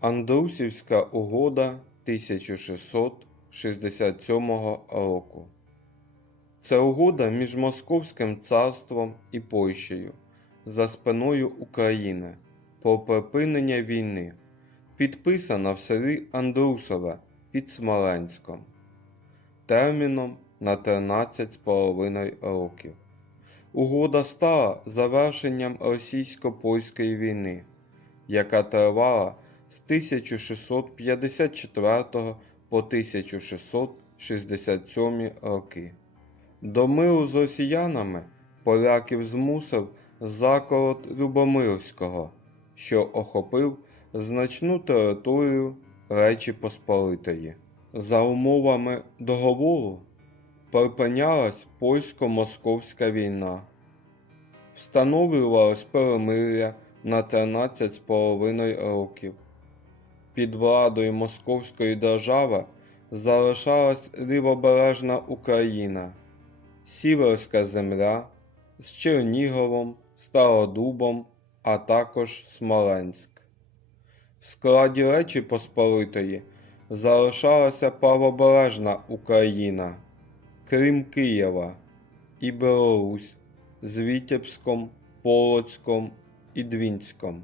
Андрусівська угода 1667 року. Це угода між Московським царством і Польщею за спиною України про припинення війни, підписана в селі Андрусове під Смоленськом терміном на 13,5 років. Угода стала завершенням російсько-польської війни, яка тривала з 1654 по 1667 роки. До миру з росіянами поляків змусив заколот Любомирського, що охопив значну територію Речі Посполитої. За умовами договору припинялась польсько-московська війна, встановлювалось перемир'я на 13,5 років. Під владою Московської держави залишалась лівобережна Україна, Сіверська земля з Черніговом, Стародубом, а також Смоленськ. В складі Речі Посполитої залишалася правобережна Україна, крім Києва, і Білорусь з Вітебськом, Полоцьком і Двінськом.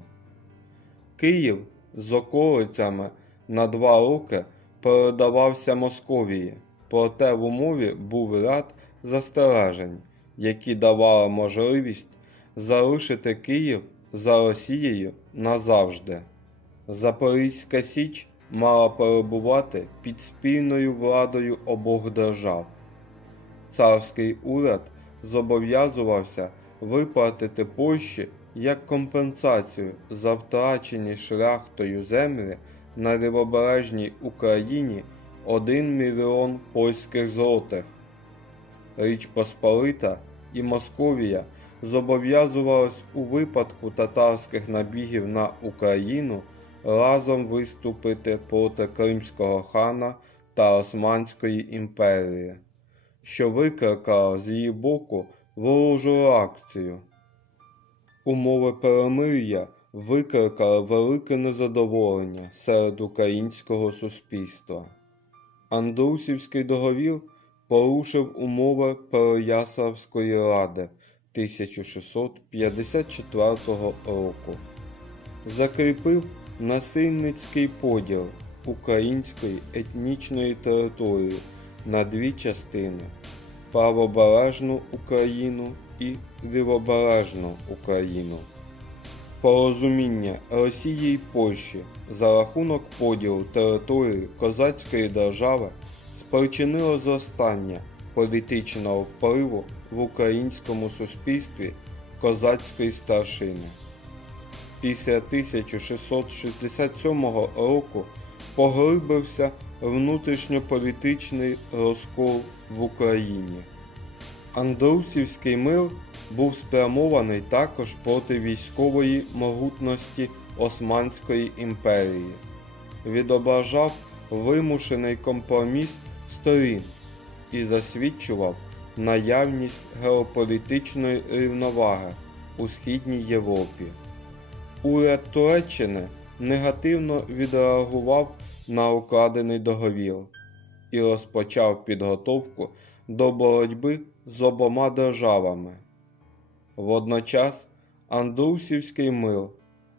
Київ з околицями на два роки передавався Московії, проте в умові був ряд застережень, які давали можливість залишити Київ за Росією назавжди. Запорізька Січ мала перебувати під спільною владою обох держав. Царський уряд зобов'язувався виплатити Польщі як компенсацію за втрачені шляхтою землі на лівобережній Україні 1 мільйон польських злотих. Річ Посполита і Московія зобов'язувались у випадку татарських набігів на Україну разом виступити проти Кримського хана та Османської імперії, що викликало з її боку ворожу реакцію. Умови перемир'я викликали велике незадоволення серед українського суспільства. Андрусівський договір порушив умови Переяславської ради 1654 року, закріпив насильницький поділ української етнічної території на дві частини правобережну Україну і лівобережну Україну. Порозуміння Росії й Польщі за рахунок поділу території козацької держави спричинило зростання політичного впливу в українському суспільстві козацької старшини. Після 1667 року поглибився внутрішньополітичний розкол в Україні. Андрусівський мир був спрямований також проти військової могутності Османської імперії, відображав вимушений компроміс сторін і засвідчував наявність геополітичної рівноваги у Східній Європі. Уряд Туреччини негативно відреагував на укладений договір і розпочав підготовку до боротьби з обома державами. Водночас Андрусівський мир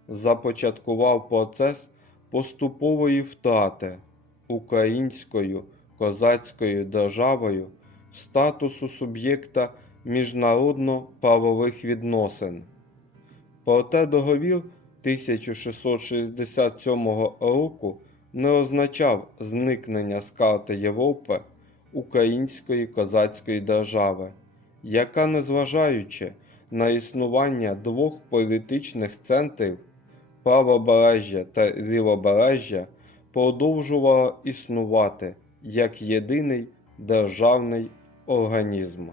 започаткував процес поступової втрати українською козацькою державою статусу суб'єкта міжнародно-правових відносин. Проте договір 1667 року не означав зникнення з карти Європи української козацької держави, яка, незважаючи на існування двох політичних центрів правобережжя та лівобережжя, продовжувала існувати як єдиний державний організм.